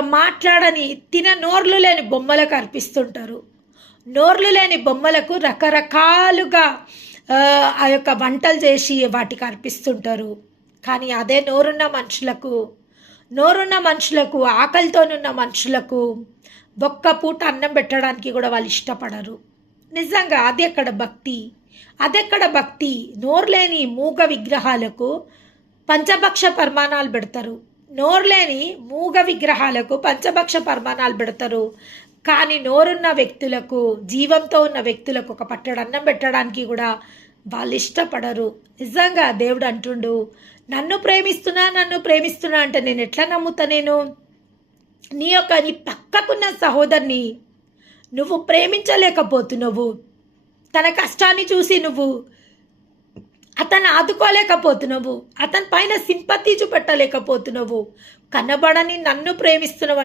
మాట్లాడని నోర్లు లేని బొమ్మలకు అర్పిస్తుంటారు. నోర్లు లేని బొమ్మలకు రకరకాలుగా ఆ యొక్క వంటలు చేసి వాటికి అర్పిస్తుంటారు. కానీ అదే నోరున్న మనుషులకు ఆకలితోనున్న మనుషులకు ఒక్క పూట అన్నం పెట్టడానికి కూడా వాళ్ళు ఇష్టపడరు. నిజంగా అదెక్కడ భక్తి? నోరులేని మూగ విగ్రహాలకు పంచభక్ష పరమాణాలు పెడతారు. నోరులేని మూగ విగ్రహాలకు పంచభక్ష పరమాణాలు పెడతారు. కానీ నోరున్న వ్యక్తులకు, జీవంతో ఉన్న వ్యక్తులకు ఒక పట్టెడు అన్నం పెట్టడానికి కూడా వాళ్ళు ఇష్టపడరు. నిజంగా దేవుడు అంటుండు, నన్ను ప్రేమిస్తున్నా అంటే నేను ఎట్లా నమ్ముతా? నీ పక్కకున్న సహోదరుని నువ్వు ప్రేమించలేకపోతున్నావు. తన కష్టాన్ని చూసి నువ్వు అతను ఆదుకోలేకపోతున్నావు. అతని పైన సింపతి చూపెట్టలేకపోతున్నావు. కనబడని నన్ను ప్రేమిస్తున్నావు.